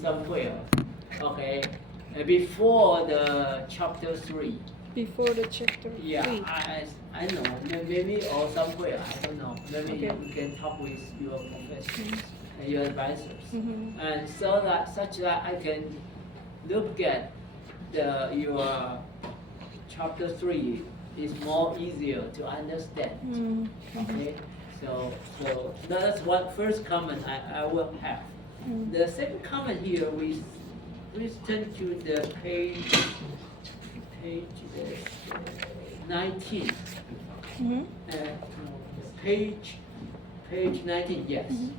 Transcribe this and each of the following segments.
somewhere. Okay, before the chapter 3. Before the chapter Yeah, 3. I know, maybe or somewhere, I don't know. Maybe Okay. you can talk with your professors, your advisors, Mm-hmm. and so that such that I can look at your chapter 3 is more easier to understand. Mm-hmm. Okay, so that's what first comment I will have. Mm-hmm. The second comment here, we turn to the page 19. Mm-hmm. Page 19, yes. Mhm.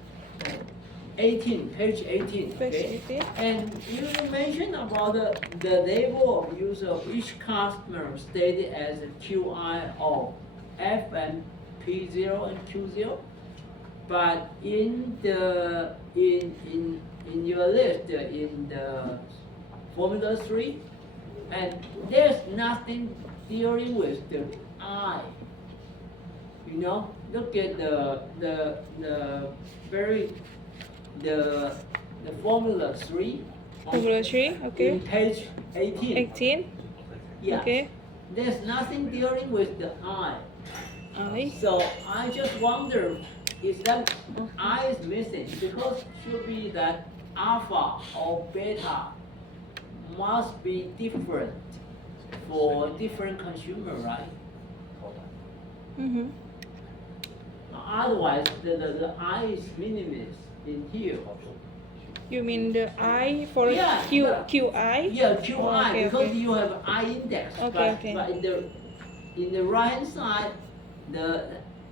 18, page 18. Page Okay? 18. And you mentioned about the level of use of each customer stated as QI of F and P0 and Q0. But in your list, in the Formula 3, and there's nothing dealing with the I. You know, look at the very the Formula 3 Formula 3, okay. in page 18. 18. Yeah. Okay. There's nothing dealing with the I. I. So I just wonder, is that I is missing? Because it should be that alpha or beta must be different for different consumer, right? Mm-hmm. Otherwise, the I is meaningless in here. You mean the I for Yeah, QI? Yeah, QI, Oh, okay, because okay. you have I index. Okay, but, okay. but in the right hand side,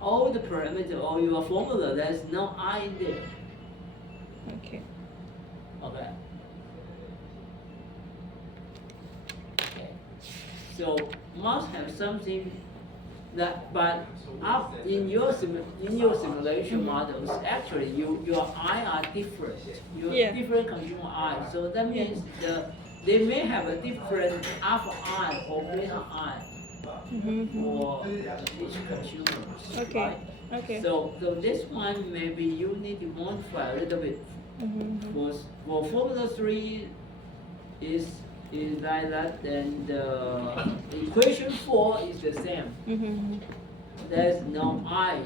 all the parameter or your formula, there's no I in there. Okay. Okay. Okay. So must have something that, but up in your simulation models, actually your I are different. Your Yeah. different consumer I. So that means they may have a different alpha I or beta I Mm-hmm. for each consumer. Okay. Right? Okay. So this one maybe you need to modify a little bit. Mm-hmm. For Formula 3 is like that, then the equation 4 is the same. Mm-hmm. There's no I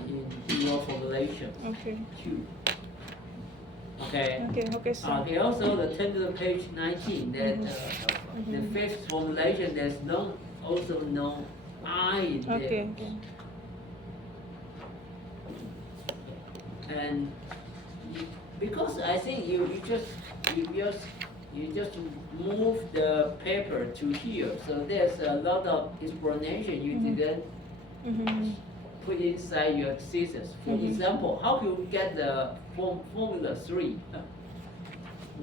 in your formulation. Okay. Q. Okay. Okay. Okay. So. Okay. Also, the turn to the page 19. That the fifth formulation, there's also no I in there. Okay. Okay. And because I think you just move the paper to here, so there's a lot of explanation you didn't Mm-hmm. put inside your thesis. For example, how you get the Formula 3?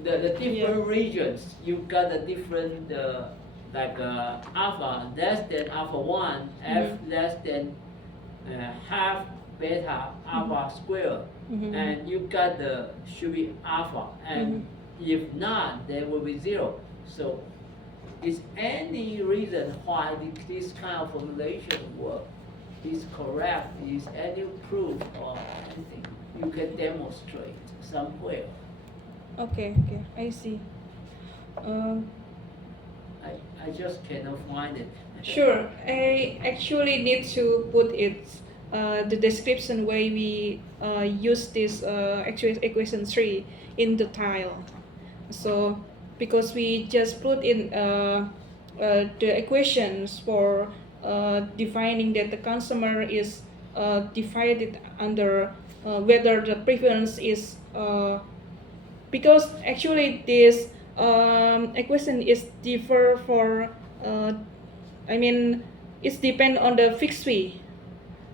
The different regions, you got the different like alpha less than alpha 1, F less than half beta alpha square, and you got the should be alpha, and if not, there will be 0. So is any reason why this kind of formulation work is correct? Is any proof or anything you can demonstrate somewhere? Okay. Okay. I see. I just cannot find it. Sure. I actually need to put it the description way we use this actual equation 3 in the tile. So because we just put in the equations for defining that the consumer is divided under whether the preference is because actually this equation is differ for I mean it's depend on the fixed fee.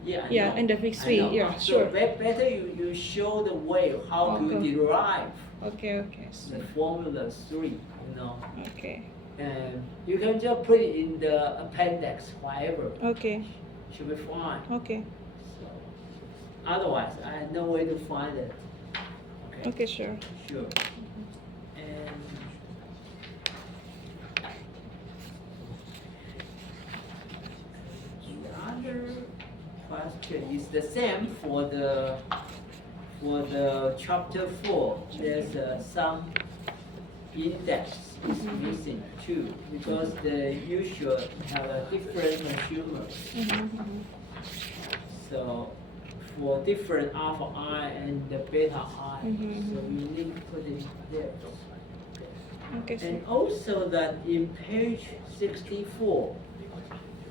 Yeah, I Yeah, know. and the fixed I fee. know. Yeah, So sure. better you show the way how to Okay. derive Okay. Okay. So, the Formula 3, okay. And you can just put it in the appendix, whatever. Okay. Should be fine. Okay. So, otherwise, I have no way to find it. Okay. Sure. Sure. And the other question is the same for the chapter 4. There's some index is missing too, because you should have a different consumers. So for different alpha I and the beta I, so you need to put it there. Okay, sir. And also that in page 64,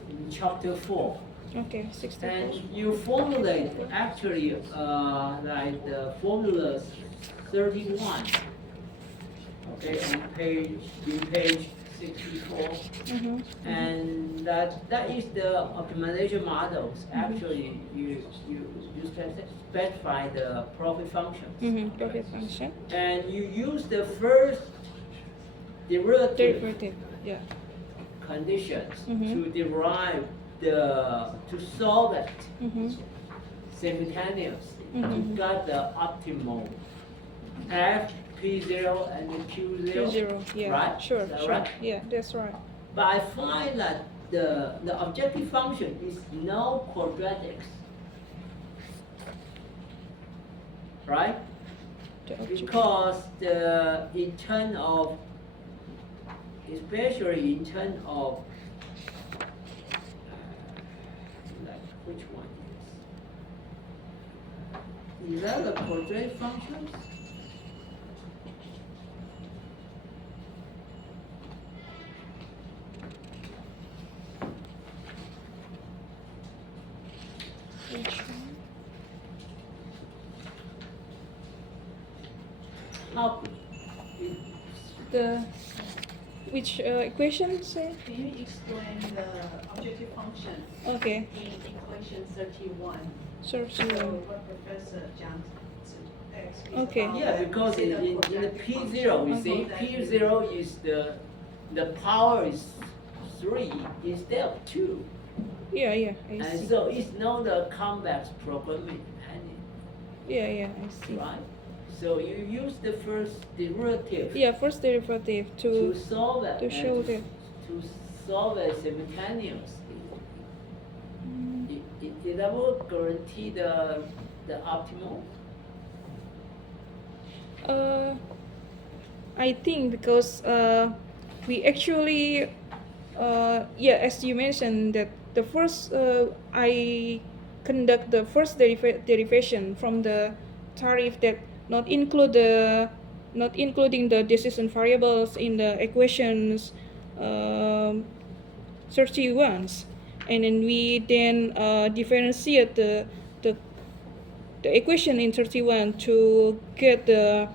in chapter 4, Okay, 64. and you formulate actually like the formulas 31. Okay, on page 64, and that is the optimization models. Actually, you specify the profit functions, Profit function. and you use the first derivative Derivative. Yeah. conditions to derive to solve it simultaneously to get the optimal f p0 and q0. Q0. Yeah. Right? Sure. Is that Sure. right? Yeah, that's right. But I find that the objective function is no quadratics. Right? The object. Because especially in terms of like which one is that the quadratic functions? Which one? How The which equation say? Can you explain the objective function Okay. in equation 31? Sure. So Sure. what Professor Johnson asked is Okay. about Yeah, that. because Is it a in the quadratic P0, function? you see, P0 is the power is 3 instead of 2. Yeah. Yeah. I And see. so it's not the convex programming, Yeah. I see. right? So you use the first derivative Yeah. First derivative to to solve it. to and show that. to solve it simultaneously. It will guarantee the optimal. I think because we actually yeah, as you mentioned that the first I conduct the first derivation from the tariff that not including the decision variables in the equations 31s, and then we differentiate the equation in 31 to get the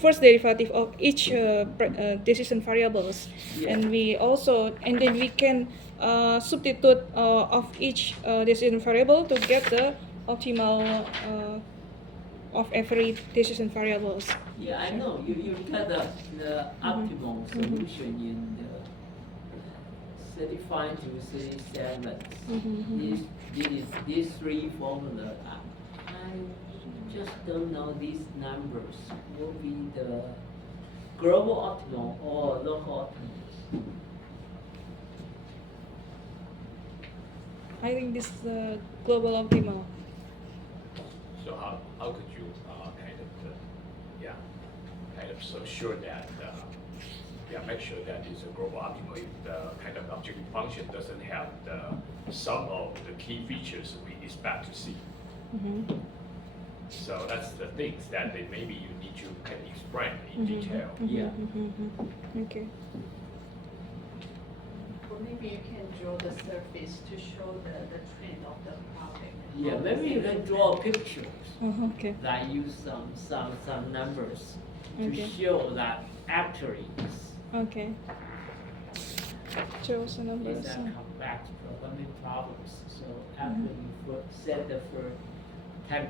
first derivative of each decision variables. Yeah. And then we can substitute of each decision variable to get the optimal of every decision variables. Yeah, I know. You get the optimal solution in the 35 to 37. These three formula. I just don't know these numbers will be the global optimal or local optimal. I think this is the global optimal. So how could you kind of so sure that make sure that it's a global optimal if the kind of objective function doesn't have the sum of the key features we expect to see. So that's the things that maybe you need to kind of explain in detail. Yeah. Okay. Or maybe you can draw the surface to show the trend of the project. Yeah, maybe you can draw pictures. Okay. That use some numbers to Okay. show that actually Okay. Show some numbers. it's a complex programming problems. So after you take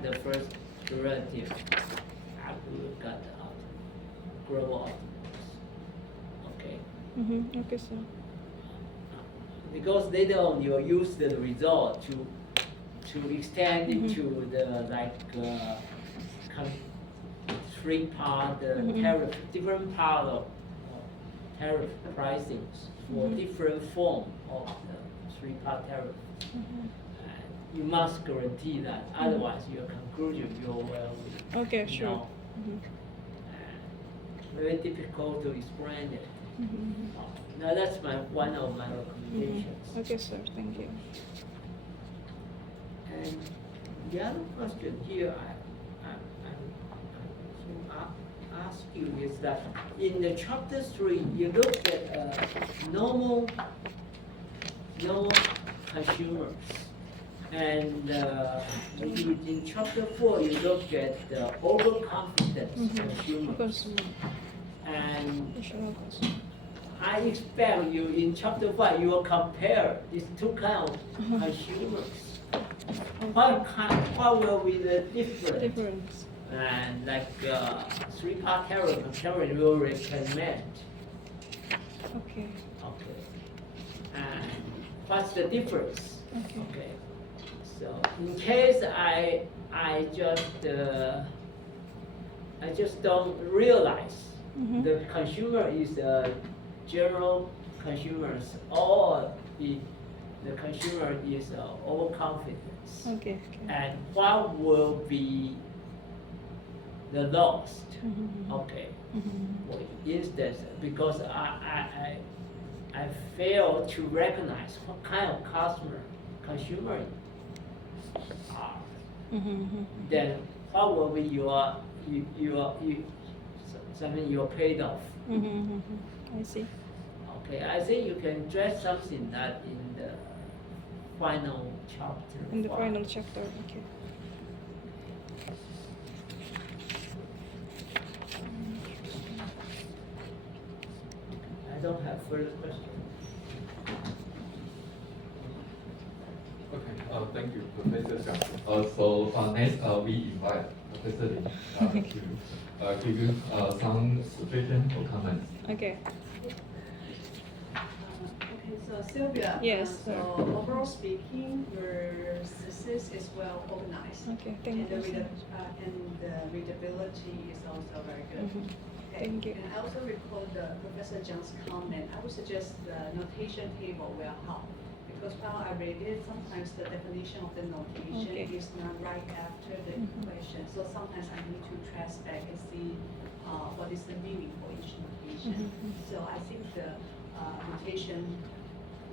the first derivative, after you got the global optimals. Okay. Okay, sir. Because later on you use the result to extend into the three part tariff, different part of tariff pricings for different form of the three part tariff. You must guarantee that, otherwise your conclusion will Okay, sure. know. very difficult to explain it. Mhm. Now that's one of my recommendations. Okay, sir. Thank you. And the other question here I ask you is that in the chapter 3, you look at normal consumers. And in chapter 4, you look at the overconfident consumers. Consumer. And Personal consumer. I expect you in chapter 5, you will compare these two kind of consumers. What will be the difference? Difference. And like 3-part Karen will recommend. Okay. Okay. And what's the difference? Okay. So in case I just don't realize Mhm. the consumer is general consumers or the consumer is overconfidence. Okay. And what will be the loss? Mhm. Okay. Mhm. For instance, because I fail to recognize what kind of consumer are, Mhm. then what will be something you're paid off? Mhm. I see. Okay, I think you can address something that in the final chapter. In the 5. final chapter. Okay. I don't have further questions. Okay, thank you, Professor Xiang. So next, we invite Professor Lin to give you some suggestions or comments. Okay. Okay, so Sylvia. Yes, So sir. overall speaking, your thesis is well organized. Okay. Thank you. sir. And the readability is also very good. Mhm. Okay, Thank you. And I also recall the Professor Zhang's comment. I would suggest the notation table will help. Because while I read it, sometimes the definition of the notation Okay. is not right after the Mhm. equation. So sometimes I need to trace back and see what is the meaning for each notation. Mhm. So I think the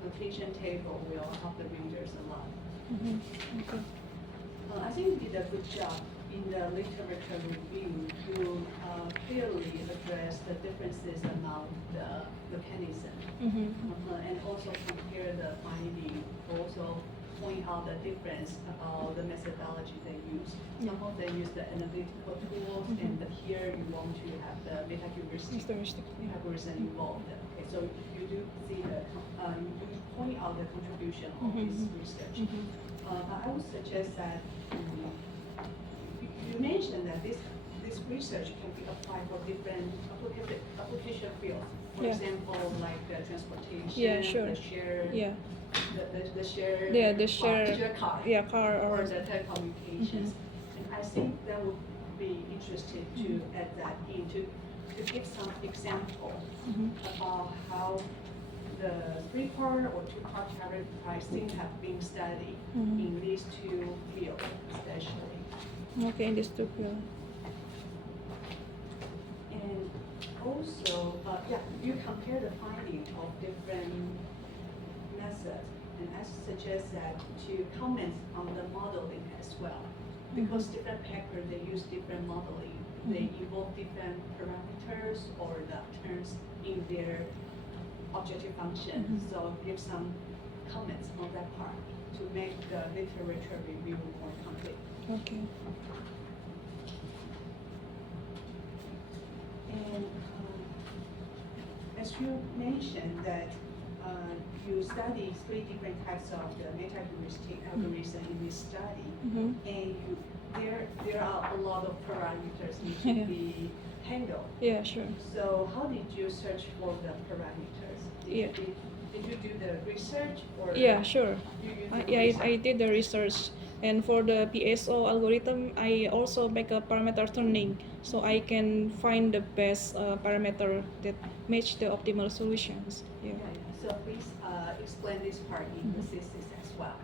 notation table will help the readers a lot. Mhm. Okay. I think you did a good job in the literature review to clearly address the differences among the mechanism. Mhm. And also compare the finding, also point out the difference about the methodology they use. Some of them use the analytical tools, and here you want to have the meta-heuristic Heuristic, yeah. algorithm involved. Okay, so you do see you do point out the contribution of this research. I would suggest that you mentioned that this research can be applied for different application fields. For Yeah. example, like transportation, Yeah, sure. the share, Yeah. the share, Yeah, the share. car, Yeah, car or or. the telecommunications. And I think that would be interesting to add that in to give some example Mhm. about how the 3-part or 2-part tariff pricing have been studied Mhm. in these two fields especially. Okay, in this two field. And also, you compare the finding of different methods, and I suggest that to comment on the modeling as well. Because different papers, they use different modeling. They involve different parameters or the terms in their objective function. So give some comments on that part to make the literature review more complete. Okay. And as you mentioned that you study 3 different types of the meta-heuristic algorithm in this study, Mhm. and there are a lot of parameters need to be handled. Yeah, sure. So how did you search for the parameters? Yeah. Did you do the research or? Yeah, sure. You use the Yeah, research? I did the research, and for the PSO algorithm, I also make a parameter tuning, so I can find the best parameter that match the optimal solutions. Yeah. Yeah, yeah. So please explain this part in the thesis as well.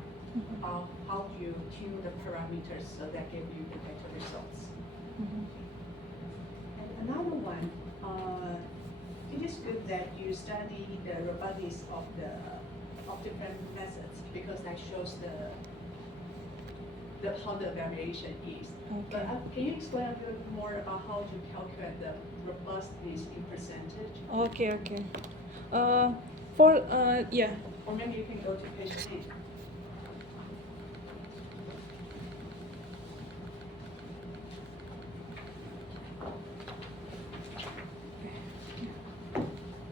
How do you tune the parameters so that give you the better results? Mhm. And another one, it is good that you study the robustness of different methods because that shows the how the variation is. But Okay. can you explain a bit more about how to calculate the robustness in percentage? Okay. Yeah. Or maybe you can go to page 10.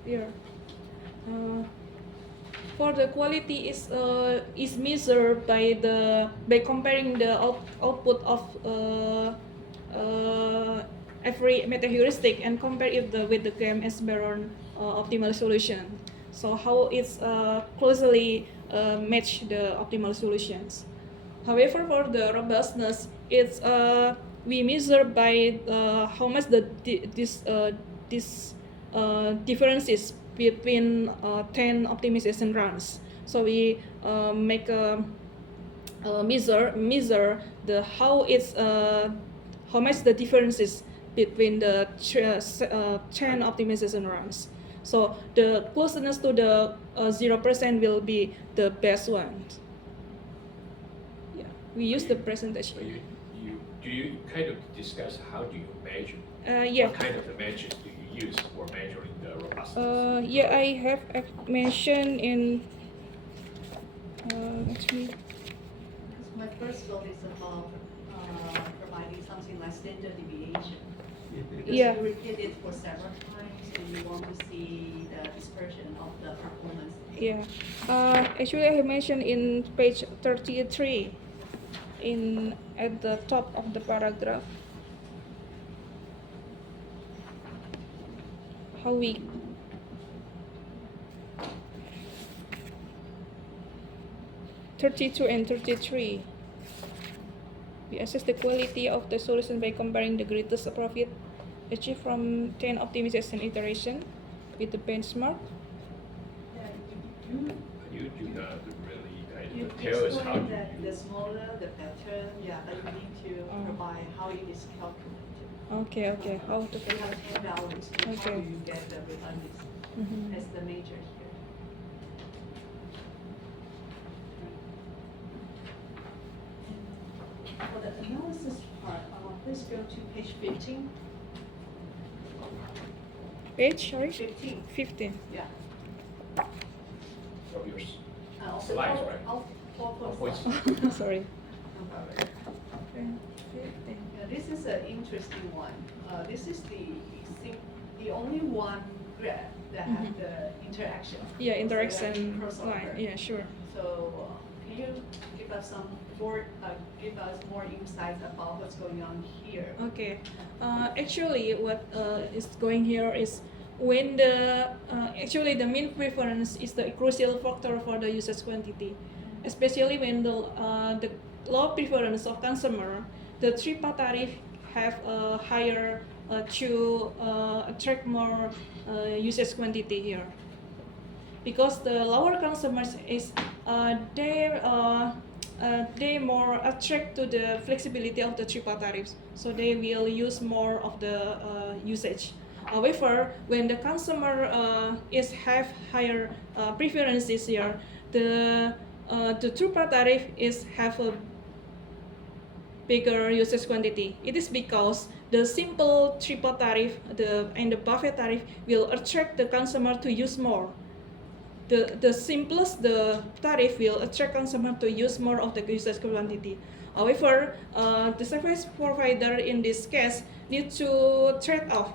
Here. For the quality is measured by comparing the output of every meta heuristic and compare it with the KMS Baron optimal solution. So how it's closely match the optimal solutions. However, for the robustness, it's we measure by how much this differences between 10 optimization runs. So we make a measure the how much the differences between the 10 optimization runs. So the closeness to the 0% will be the best one. Yeah, we use the percentage. So do you kind of discuss how do you measure? Yeah. What kind of the measures do you use for measuring the robustness? Yeah, I have mentioned in actually. Because my first thought is about providing something like standard deviation. Because Yeah. you repeat it for several times and you want to see the dispersion of the performance. Yeah. Actually, I have mentioned in page 33, at the top of the paragraph, how we 32 and 33. We assess the quality of the solution by comparing the greatest profit achieved from 10 optimization iteration with the benchmark. Yeah, You do not really kind you of tell us how explain to that use. the smaller the better, yeah, but you need to provide how it is calculated. Okay. How to You have 10 values, how Okay. do you get the redundancy? Mhm. That's the major here. For the analysis part, please go to page 15. Page, sorry? 15, 15. yeah. From yours. Also, Slides, right? I'll Points. Sorry. No problem. Yeah, this is an interesting one. This is the only one graph that has Mhm. the interaction. Yeah, So interaction that's crossover. line. Yeah, sure. So can you give us give us more insights about what's going on here? Okay. Actually, what is going here is when actually the mean preference is the crucial factor for the usage quantity, especially when the low preference of consumer, the 3PA tariff have a higher to attract more usage quantity here. Because the lower consumers is they more attract to the flexibility of the 3PA tariffs, so they will use more of the usage. However, when the consumer is have higher preferences here, the 3PA tariff is have a bigger usage quantity. It is because the simple 3PA tariff and the buffet tariff will attract the consumer to use more. The simplest the tariff will attract consumer to use more of the usage quantity. However, the service provider in this case need to trade off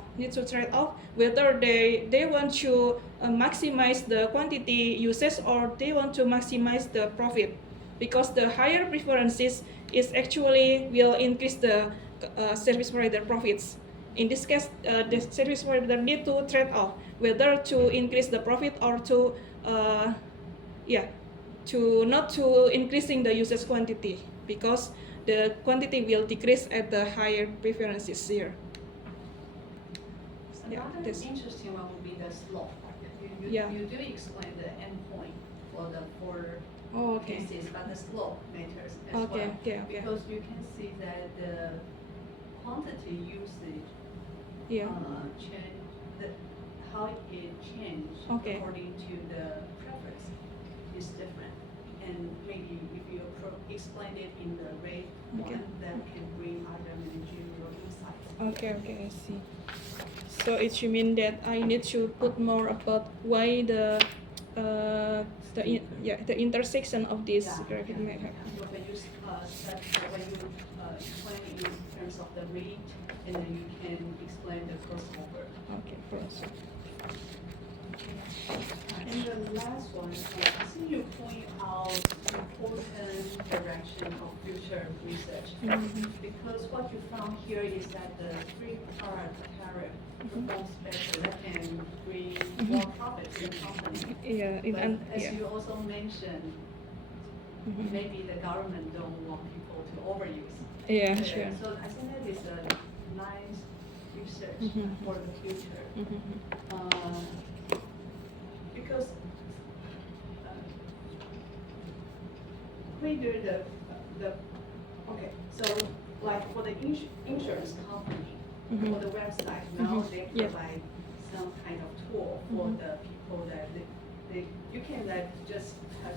whether they want to maximize the quantity usage or they want to maximize the profit, because the higher preferences is actually will increase the service provider profits. In this case, the service provider need to trade off whether to increase the profit or to not to increasing the usage quantity, because the quantity will decrease at the higher preferences here. Yeah, Another this. interesting one would be the slope. Yeah. You do explain the endpoint for the four Oh, okay. cases, but the slope matters as Okay, well. okay. Because you can see that the quantity usage Yeah. change how it changed Okay. according to the preference is different. And maybe if you explain it in the rate Okay. one, that can bring other managerial insights. Okay, I see. So it you mean that I need to put more about why the the intersection of this graphic map. When you when you explain in terms of the rate, and then you can explain the crossover. Okay, first. And the last one, I think you point out important direction of future research. Because what you found here is that the three-part tariff performs better, that can bring more profit to the company. Yeah, But as you also mentioned, maybe the government don't want people to overuse. Yeah, it. sure. So I think that is a nice research for the future. Because whether okay, so like for the insurance company, for the website, now they Yeah. provide some kind of tool for the people that you can like just have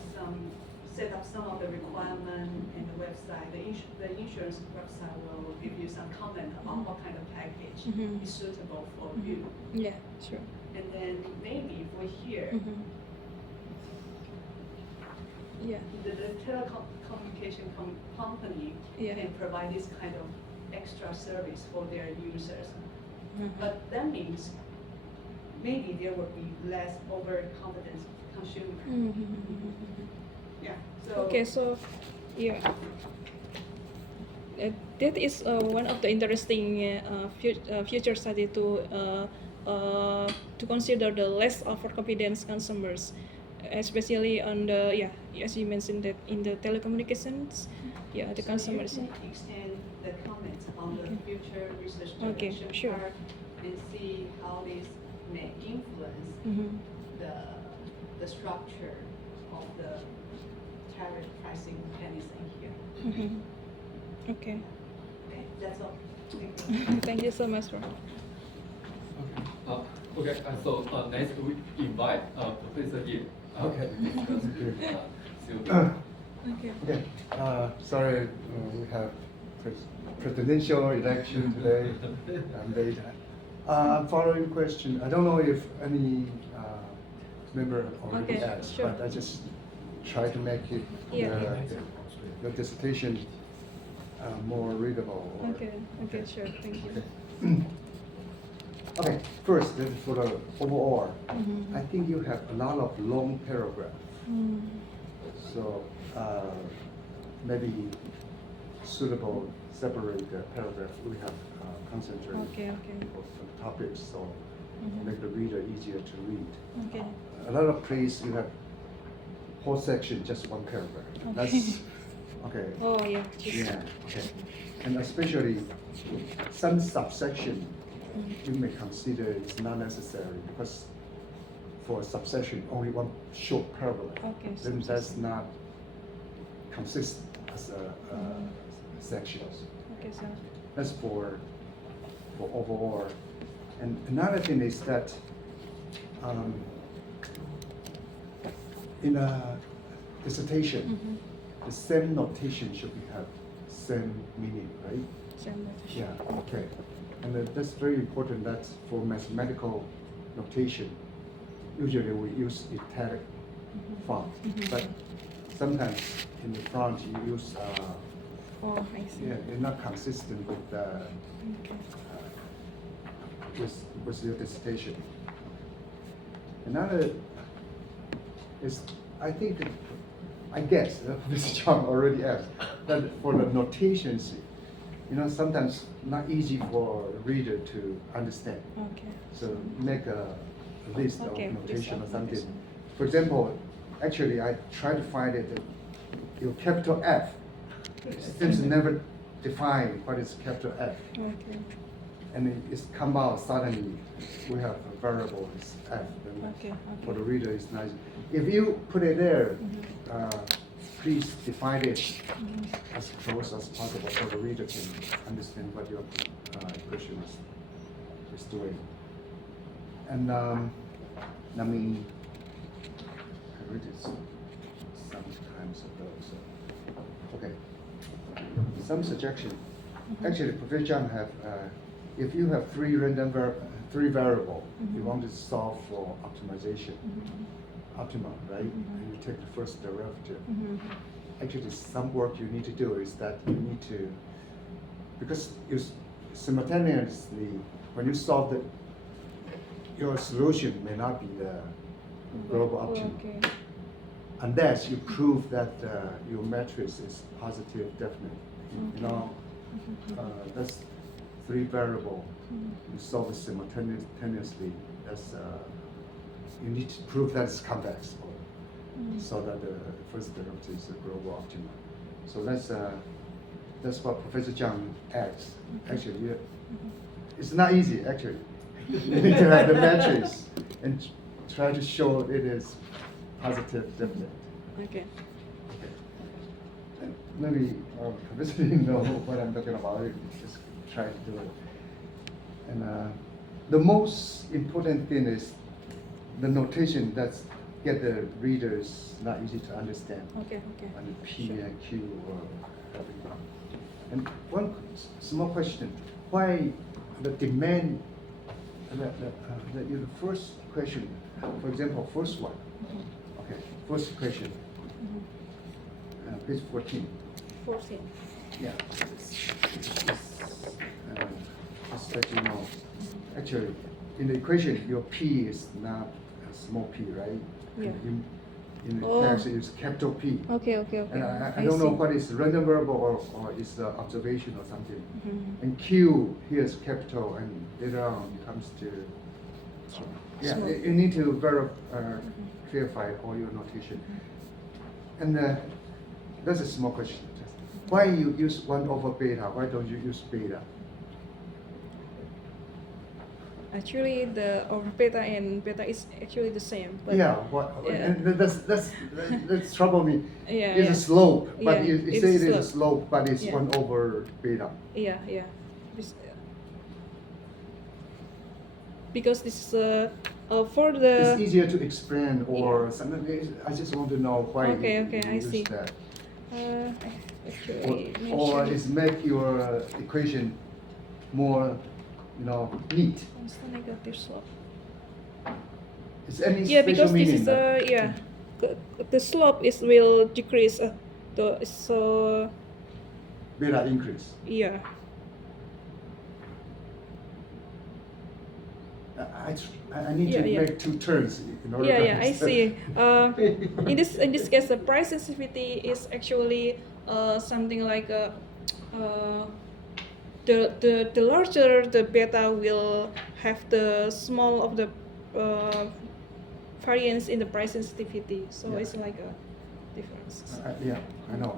set up some of the requirement in the website. The insurance website will give you some comment about what kind of package is suitable for you. Yeah, sure. And then maybe for here, Yeah. the telecommunication company Yeah. can provide this kind of extra service for their users. But that means maybe there will be less overconfident consumer. Yeah. So Okay, so yeah, that is one of the interesting future study to consider the less overconfident consumers, especially on the as you mentioned that in the telecommunications, the so consumers. you can extend the comments on the future research Okay, direction sure. part and see how this may influence the structure of the tariff pricing mechanism here. Okay. Okay, that's all. Thank you. Thank you so much for. Okay, so next we invite Professor Ye. Okay. Okay. Okay, sorry, we have presidential election today. I'm late. Following question, I don't know if any member already Okay, asked, sure. but I just try to make it Yeah. the dissertation more readable. or- Okay, sure. Thank you. Okay. Okay, first, for the overall, I think you have a lot of long paragraph. So maybe suitable separate the paragraph. We have concentrate Okay. on the topics, so make the reader easier to read. Okay. A lot of place you have whole section just one paragraph. That's okay. Oh yeah. Yeah. Okay. And especially some subsection you may consider it's not necessary because for a subsection only one short paragraph. Okay, Then that's not consistent as a section. Okay, so. That's for overall. And another thing is that in a dissertation, the same notation should have same meaning, right? Yeah, okay. And that's very important that for mathematical notation, usually we use italic font. But sometimes in the font you use, Oh, I see. yeah, they're not consistent with the, Okay. with your dissertation. Another is, I think, I guess, Mr. John already asked, that for the notations, sometimes not easy for a reader to understand. Okay. So make a list Okay, of notation or list of something. notation. For example, actually I try to find it, your capital F, seems to never define what is capital F. Okay. And it's come out suddenly, we have a variable is F. And Okay. for the reader, it's nice. If you put it there, please define it as close as possible so the reader can understand what your question is doing. And I mean, I read it sometimes ago. So okay, some suggestion. Actually, Professor Zhang have if you have three variable, you want to solve for optimization, optimum, right? And you take the first derivative. Actually, some work you need to do is that you need to, because you simultaneously, when you solve the, your solution may not be the global optimum. Okay. Unless you prove that your matrix is positive definite. You know, that's three variable. You solve it simultaneously. That's you need to prove that it's convex, so that the first derivative is a global optimum. So that's what Professor Zhang adds. Actually, it's not easy. Actually, you need to have the matrix and try to show it is positive definite. Okay. And maybe Professor didn't know what I'm talking about. Just try to do it. And the most important thing is the notation that's get the readers not easy to understand. Okay. And the P and Q or everything. And one small question: why the demand? The first question, for example, first one. Okay, first question. Page 14. 14. Yeah. Just let you know. Actually, in the equation, your P is not a small p, right? Yeah. In the Oh. text, it's capital P. Okay. And I don't know see. what is random variable or is the observation or something. Mhm. And Q here is capital, and later on it comes to. Yeah, Small. you need to clarify all your notation. And that's a small question. Why you use 1 over beta? Why don't you use beta? Actually, the over beta and beta is actually the same. But Yeah, Yeah. and that's trouble me. Yeah, It's yeah. a slope, but Yeah, you it's say a it is a slope. slope, but it's Yeah. 1 over beta. Yeah. This, because this is for It's the. easier to explain, or something. I just want to know why Okay, you I use see. that. Actually, Or mentioned- is make your equation more, neat. Constant negative slope. Is any Yeah, special because this meaning? is that- the slope will decrease. So Beta increase. yeah. I need to Yeah. make two turns in order to Yeah, I understand. see. In this case, the price sensitivity is actually something like the larger the beta will have the small of the variance in the price sensitivity. So Yeah. it's like a difference. Yeah, I know.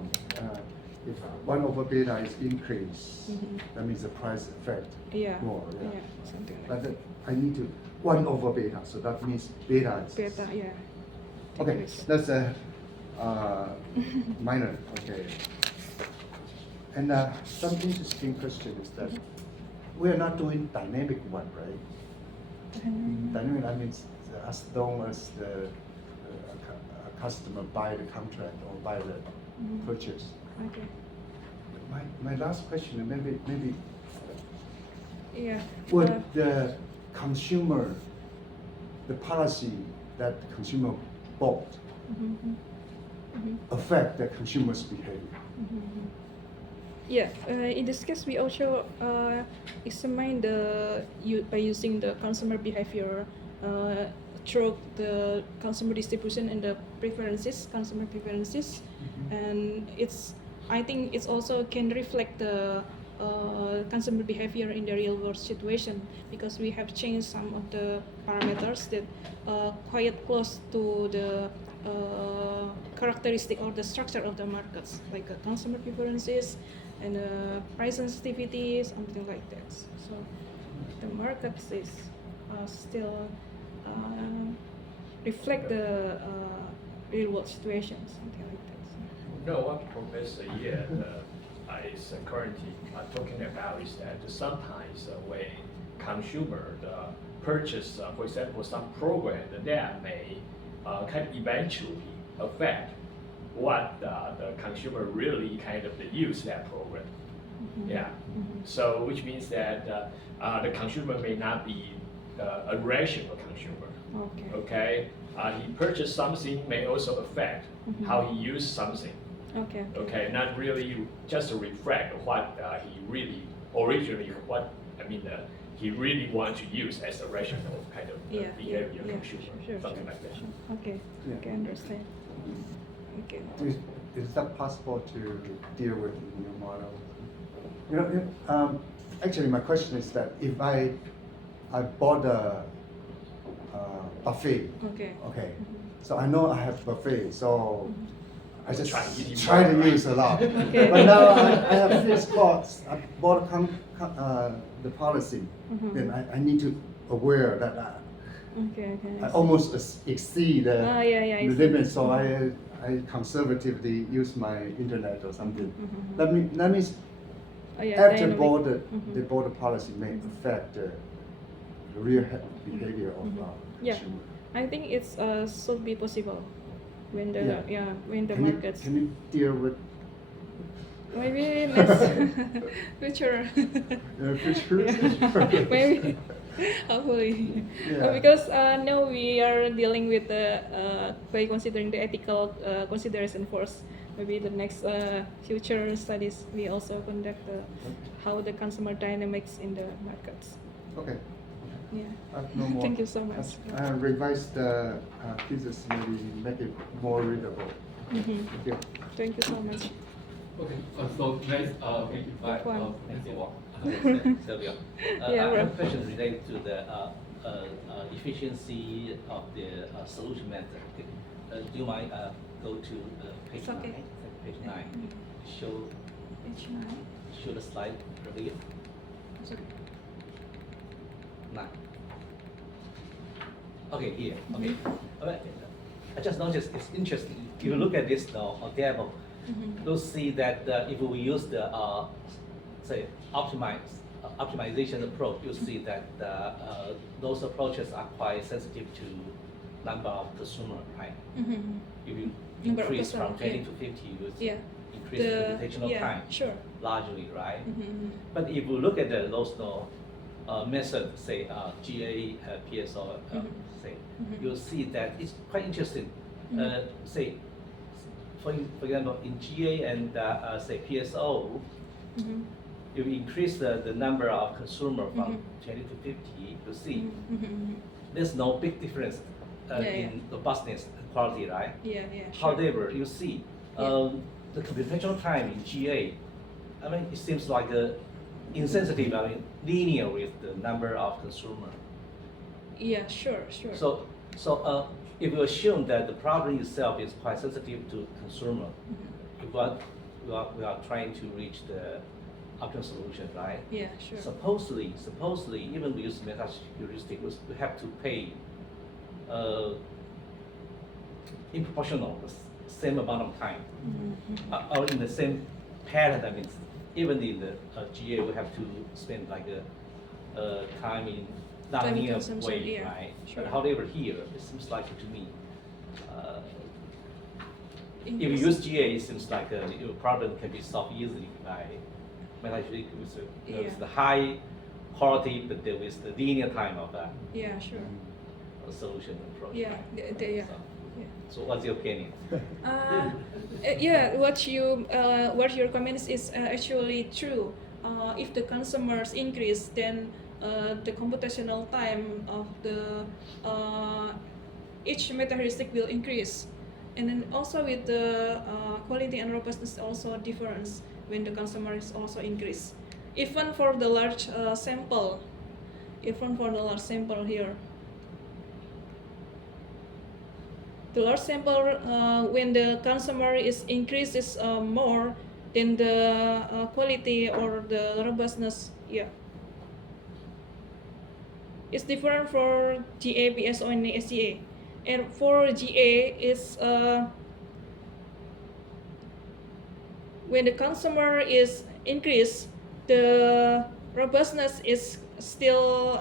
If 1 over beta is increased, Mhm. that means the price effect Yeah. more. Yeah, something like But that. I need to 1 over beta, so that means beta is. Beta, yeah. Okay, decrease. that's a minor. Okay. And some interesting question is that we are not doing dynamic one, right? Dynamic, that means as long as the customer buy the contract or buy the purchase. Okay. My last question, maybe Yeah. would the consumer, the policy that the consumer bought affect the consumer's behavior? Yeah, in this case, we also examine by using the consumer behavior through the consumer distribution and the consumer preferences, and I think it's also can reflect the consumer behavior in the real world situation, because we have changed some of the parameters that quite close to the characteristic or the structure of the markets, like consumer preferences and price sensitivity, something like that. So the markets is still reflect the real world situation, something like that. No, what Professor Ye is currently talking about is that sometimes when consumer purchase, for example, some program that may kind of eventually affect what the consumer really kind of use that program. Yeah. So which means that the consumer may not be a rational consumer. Okay. Okay. He purchased something may also affect how he used something. Okay. Okay. Not really just to reflect what he really originally he really want to use as a rational kind of behavior consumer, something like that. Sure. Okay. Yeah. Okay, understand. Okay. Is that possible to deal with in your model? You know, actually, my question is that if I bought a buffet, Okay. okay, so I know I have buffet, so I just Try to eat more, try to right? use a lot. Okay. But now I have fixed costs. I bought the policy, then I need to aware that Okay. I almost exceed the I see. limit, so I conservatively use my internet or something. That means Oh, yeah, after dynamic. the border policy may affect the real behavior of Yeah. consumer. I think it's should be possible when the Yeah. when the Can you, markets can you deal with maybe next future. future? Maybe hopefully. Yeah. Because now we are dealing with the by considering the ethical consideration first. Maybe the next future studies we also conduct how the consumer dynamics in the markets. Okay. Yeah. I have no more. Thank you so much. I revise the thesis, maybe make it more readable. Mhm. Thank you. Thank you so much. Okay, so next, we invite One. Mr. Wang. Sylvia. Yeah, I have right. a question related to the efficiency of the solution method. Okay. Do you mind go to page It's okay. 9? Page 9. Show show the slide earlier. 9. Okay, here. Okay. Alright. I just noticed it's interesting. If you look at this now on demo, you'll see that if we use the say optimization approach, you'll see that those approaches are quite sensitive to number of consumer, right? If you Number of increase from customer, 20 yeah. to 50, you Yeah. increase the computational yeah, time sure. largely, right? Mhm. But if you look at the those method, say GA, PSO, say, you'll see that it's quite interesting. Say, for example, in GA and say PSO, if you increase the number of consumer from 20 to 50, you see there's no big difference in robustness and quality, right? Yeah, sure. However, you see the computational time in GA, I mean, it seems like insensitive, I mean, linear with the number of consumer. Yeah, sure. So if you assume that the problem itself is quite sensitive to consumer, we are trying to reach the optimal solution, right? Yeah, sure. Supposedly, even we use meta heuristic, we have to pay in proportional the same amount of time, or in the same pattern. That means even in the GA, we have to spend like a time in Time non-linear consumption, way, yeah, right? sure. But however, here it seems like to me, if you Increase- use GA, it seems like your problem can be solved easily by metaheuristic with the high quality, but there is the linear time of that Yeah, sure. solution approach. Yeah, right? yeah. So what's your opinion? Yeah, what your comments is actually true. If the consumers increase, then the computational time of the each meta heuristic will increase, and then also with the quality and robustness also difference when the consumer is also increase. Even for the large sample, here. The large sample, when the consumer is increases more, then the quality or the robustness, it's different for GA, PSO, and SGA. And for GA, it's when the consumer is increased, the robustness is still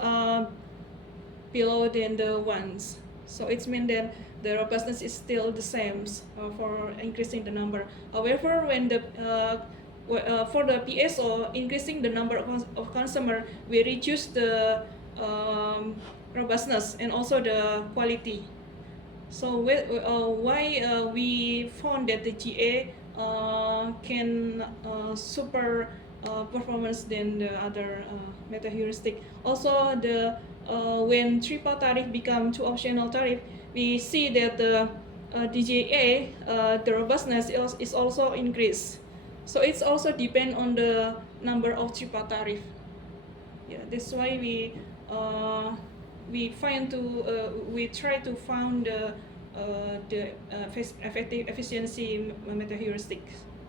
below than the ones. So it means that the robustness is still the same for increasing the number. However, when the for the PSO, increasing the number of consumer, we reduce the robustness and also the quality. So why we found that the GA can super performance than the other meta heuristic. Also, the when triple tariff become two optional tariff, we see that the DGA the robustness is also increased. So it's also depend on the number of triple tariff. Yeah, that's why we try to find the effective efficiency meta heuristic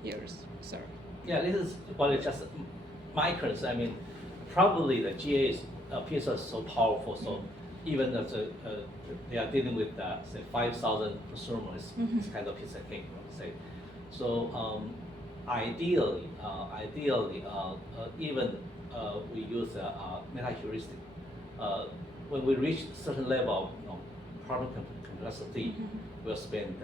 here. Sorry. Yeah, this is probably just my concern. I mean, probably the GA is PSO is so powerful, so even if they are dealing with say 5,000 consumers, it's kind of piece of cake, say. So ideally, even we use meta heuristic. When we reach certain level of problem complexity, we'll spend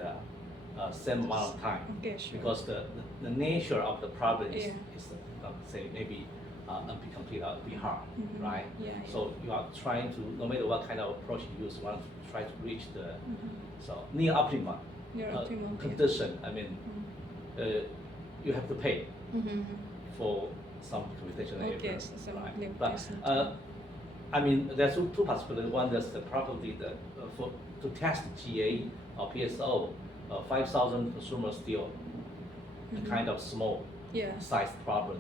same amount of time. Okay, sure. Because the nature of the problem is, Yeah. say maybe complete be hard, right? Yeah, So you are trying to, no matter what kind of approach you use, you want to try to reach the so near optimal Near optimal, yeah. condition. I mean, you have to pay for some computational Okay, error, so some right? limitation. But I mean, there's two possibilities. One is the probably for to test GA or PSO, 5,000 consumers still a kind of small Yeah. size problem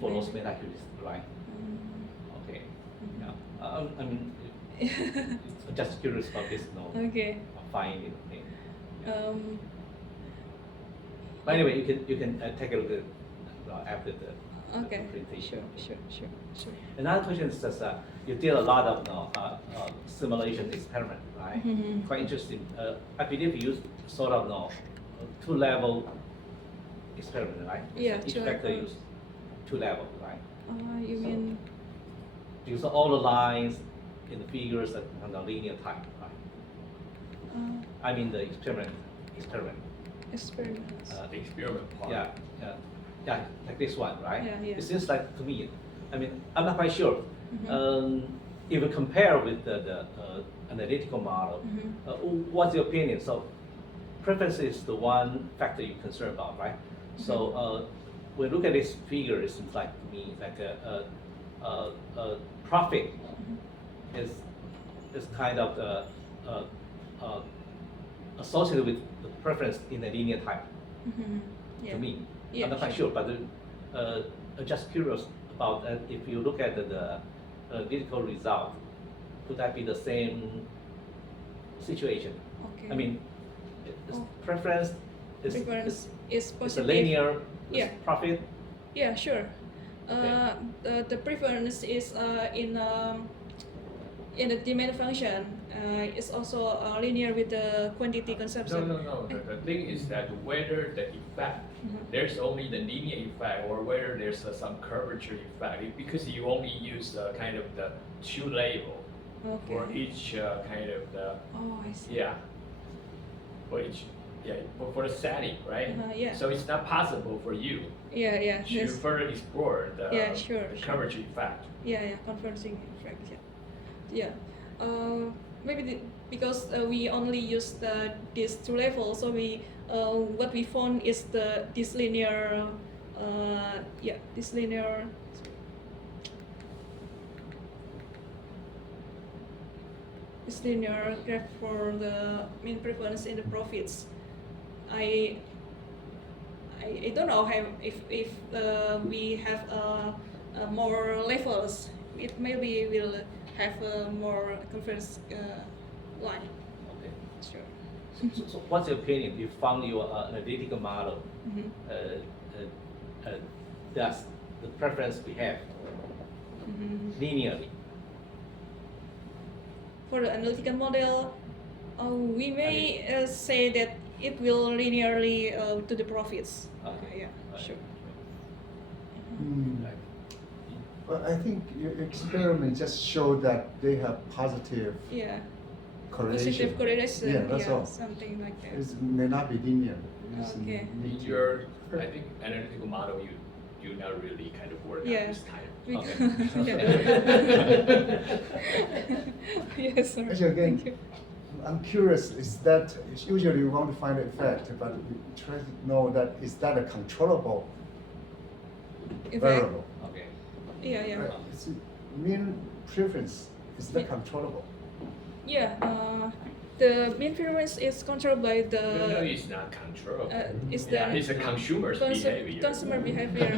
for those Maybe. meta heuristics, right? Okay. Yeah. I mean, just curious about this. No. Okay. Finding. Okay. Um, But anyway, you can take a look at after the okay. presentation. Sure. Another question is that you did a lot of simulation experiment, right? Mhm. Quite interesting. I believe you used sort of two-level experiment, right? Yeah, Each two vector level. use two level, right? You So- mean? Use all the lines in the figures on the linear type, right? I mean the experiment. Experiments. The experiment part. Yeah, like this one, right? Yeah. It seems like to me, I mean, I'm not quite sure. Mhm. If you compare with the analytical model, what's your opinion? So, preference is the one factor you're concerned about, right? So, when you look at this figure, it seems like to me like a profit is kind of associated with the preference in the linear type. Yeah. To me, Yeah, I'm not quite sure, but I'm just curious about if you look at the analytical result, could that be the same situation? Okay. I mean, preference is Preference is it's a positive. linear Yeah. profit. Yeah, sure. Okay. The preference is in the demand function. It's also linear with the quantity consumption. No. The thing is that whether the effect, there's only the linear effect or whether there's some curvature effect, because you only use kind of the two label for Okay. each kind of the, Oh, I see. yeah, for each, for the setting, right? Yeah. So it's not possible for you Yeah. to Yes. further explore the Yeah, sure. curvature effect. Yeah, converging effect. Yeah. Maybe because we only use these two levels, so what we found is this linear graph for the mean preference in the profits. I don't know if we have more levels, it maybe will have a more convergence line. Okay. Sure. So what's your opinion? You found your analytical model. Does the preference behave linearly? For the analytical model, we may say that it will linearly to the profits. Okay. Yeah, Right. sure. Hmm. But I think your experiment just showed that they have positive Yeah. correlation. Positive correlation. Yeah, that's all. Something like that. It may not be linear. It's Okay. need In to- your, I think, analytical model, you not really kind of work Yeah. on this time. Because- Okay. Yes, sir. Actually, again, Thank you. I'm curious, is that, usually we want to find the effect, but we try to know that, is that a controllable If variable? Okay. Yeah, yeah. Right? It's mean preference, is that controllable? Yeah, the mean preference is controlled by the No, it's not controllable. it's Yeah, the it's a consumer's behavior. consumer behavior.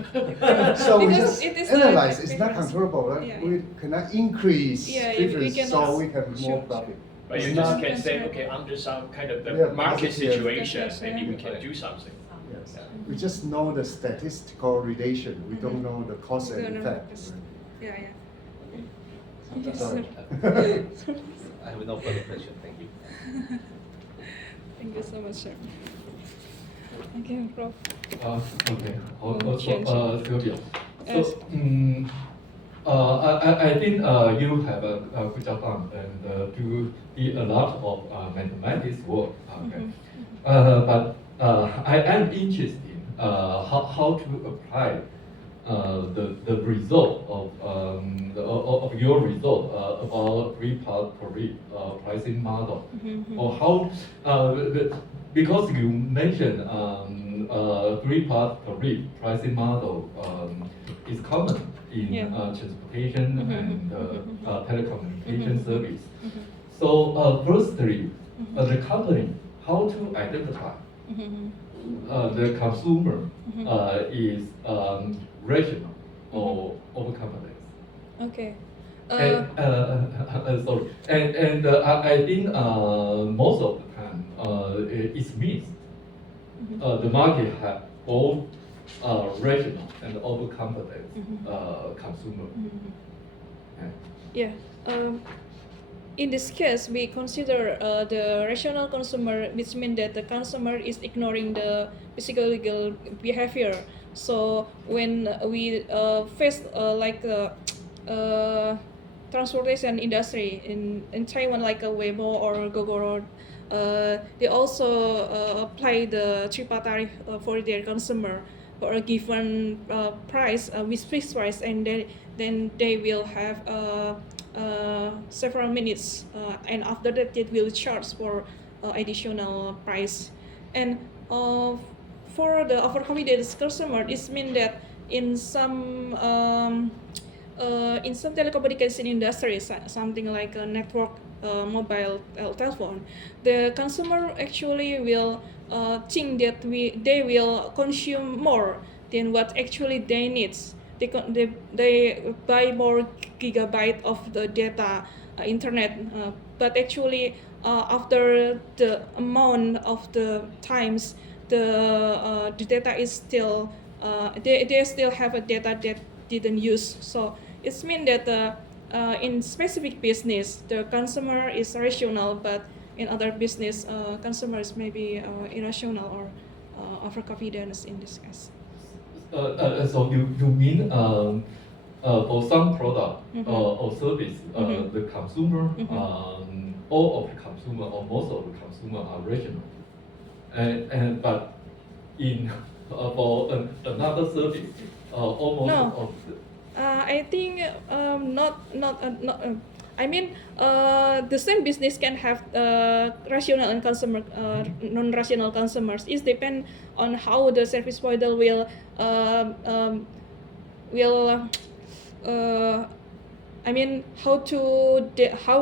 So we Because just it is analyze, the it's not preference. controllable, right? Yeah, We cannot increase Yeah, we preference, cannot- so we have more sure, profit. But It's you just not- can say, Consumer- okay, under some kind of Yeah, the market positive. situation, Yes, maybe we yeah. can do something. Yes, Yeah. we just know the statistical relation, we don't know the cause We don't and know effect. the cost. Yeah, yeah. Right? Yes, Sorry. sir. I have no further question, thank you. Thank you so much, sir. Okay, Prof. Okay. Also, Change. Sylvia. Yes. So, I think you have a good job done and do a lot of mathematics work. Okay. But I am interested in how to apply the result of your result about three-part tariff pricing model, or how because you mentioned three-part tariff pricing model is common in Yeah. transportation and telecommunication Mhm. service. So firstly, the company, how to identify the consumer is rational or overconfident. Okay. And sorry, and I think most of the time it's mixed. The market have both rational and overconfident consumer. Yeah. In this case, we consider the rational consumer, which means that the consumer is ignoring the physical behavior. So when we face like the transportation industry in Taiwan, like a Weibo or Gogoro, they also apply the three-part tariff for their consumer for a given price, with fixed price, and then they will have several minutes, and after that it will charge for additional price. And for the overconfident customer, it means that in some telecommunication industries, something like a network, mobile telephone, the consumer actually will think that they will consume more than what actually they need. They buy more gigabyte of the data, internet, but actually after the amount of the times the data is still they still have a data that didn't use. So it means that in specific business the consumer is rational, but in other business consumers may be irrational or overconfident in this case. So you mean for some product or service, the consumer, all of the consumer or most of the consumer are rational, and but in for another service, almost No. of I think not. I mean, the same business can have rational and consumer, non-rational consumers. It depends on how the service provider will I mean how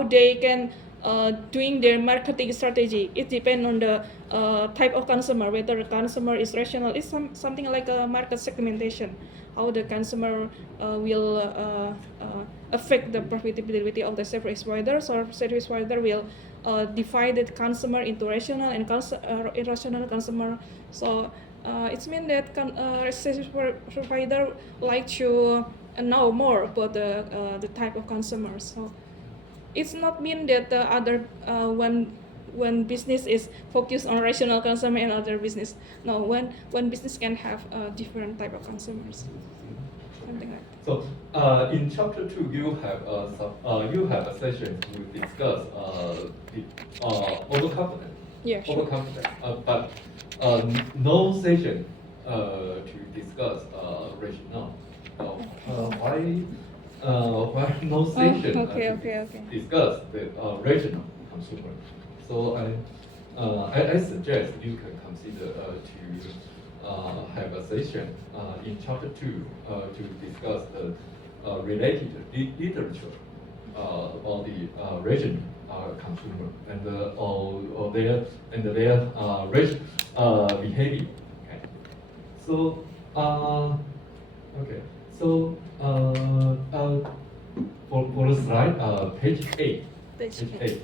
they can doing their marketing strategy. It depends on the type of consumer, whether the consumer is rational. It's something like a market segmentation, how the consumer will affect the profitability of the service provider. So service provider will divide the consumer into rational and irrational consumer. So it means that service provider like to know more about the type of consumers. So it's not mean that the other when business is focused on rational consumer and other business. No, when business can have different type of consumers, something like that. So in chapter 2, you have a session to discuss the overconfidence. Yeah, sure. Overconfidence, but no session to discuss rationale. Why no session okay, to okay, okay. discuss the rational consumer? So I suggest you can consider to have a session in chapter 2 to discuss the related literature about the rational consumer and or their behavior. Okay. So okay. So for the slide, page 8. Page 8. 8.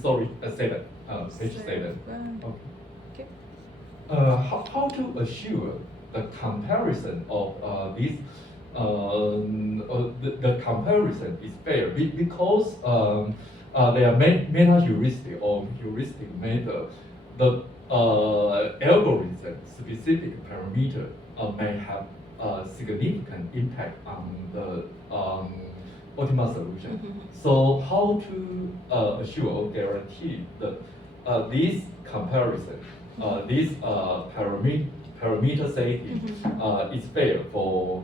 Sorry, 7. Page 7. Okay. How to assure the comparison of this? The comparison is fair because they are meta heuristic or heuristic method. The algorithm specific parameter may have a significant impact on the optimal solution. So how to assure or guarantee that this comparison, this parameter setting is fair for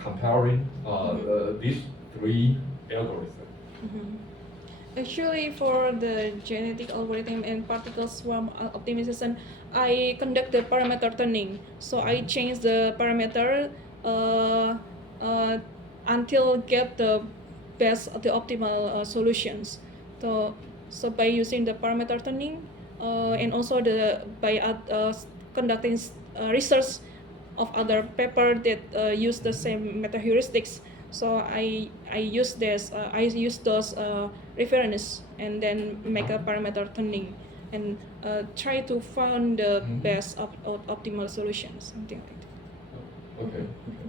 comparing these 3 algorithms? Actually, for the genetic algorithm and particle swarm optimization, I conduct the parameter tuning. So I change the parameter until get the optimal solutions. So by using the parameter tuning and also by conducting research of other paper that use the same meta heuristics. So I use those reference and then make a parameter tuning and try to find the best optimal solution, something like that. Okay,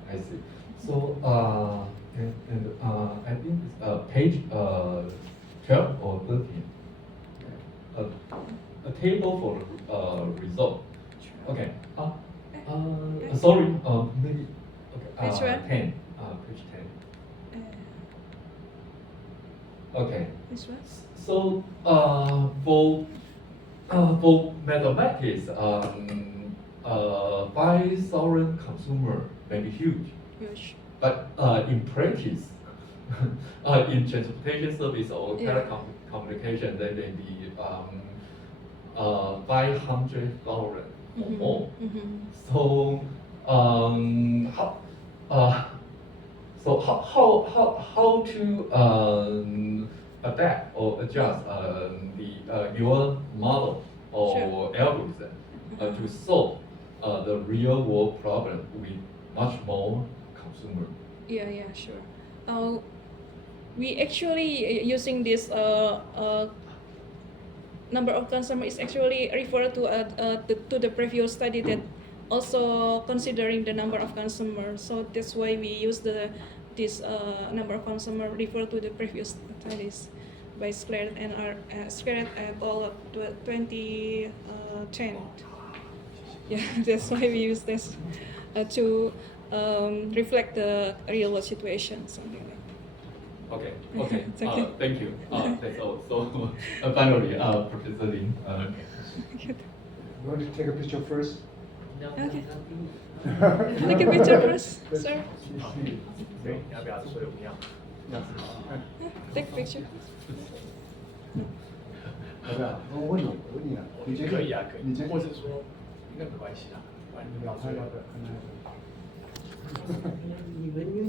I see. So I think it's page 12 or 13. A table for result. Okay. Sorry. Maybe. Okay. Which one? 10. Page 10. Okay. This one? So for mathematics, 5,000 consumer may be huge, Huge. but in practice, in transportation service or telecommunication, they may be 500,000 or more. So how to adapt or adjust your model or algorithm to solve the real world problem with much more consumer? Yeah, sure. We actually using this number of consumers is actually referred to the previous study that also considering the number of consumers. So that's why we use this number of consumers refer to the previous studies by Sklaret and Sklaret et al. 2010. Yeah, that's why we use this to reflect the real world situation, something like that. Okay. It's okay. Thank you. That's all. So finally, Professor Lin. You want to take a picture first? No, Okay. nothing. Take a picture first, sir. 对，要不要所有一样？ Take a picture. 要不要？我问你啊，你觉得可以啊，可以，你觉得或是说应该没关系啊，反正你要所有。要拍要不要？看他要不要？你们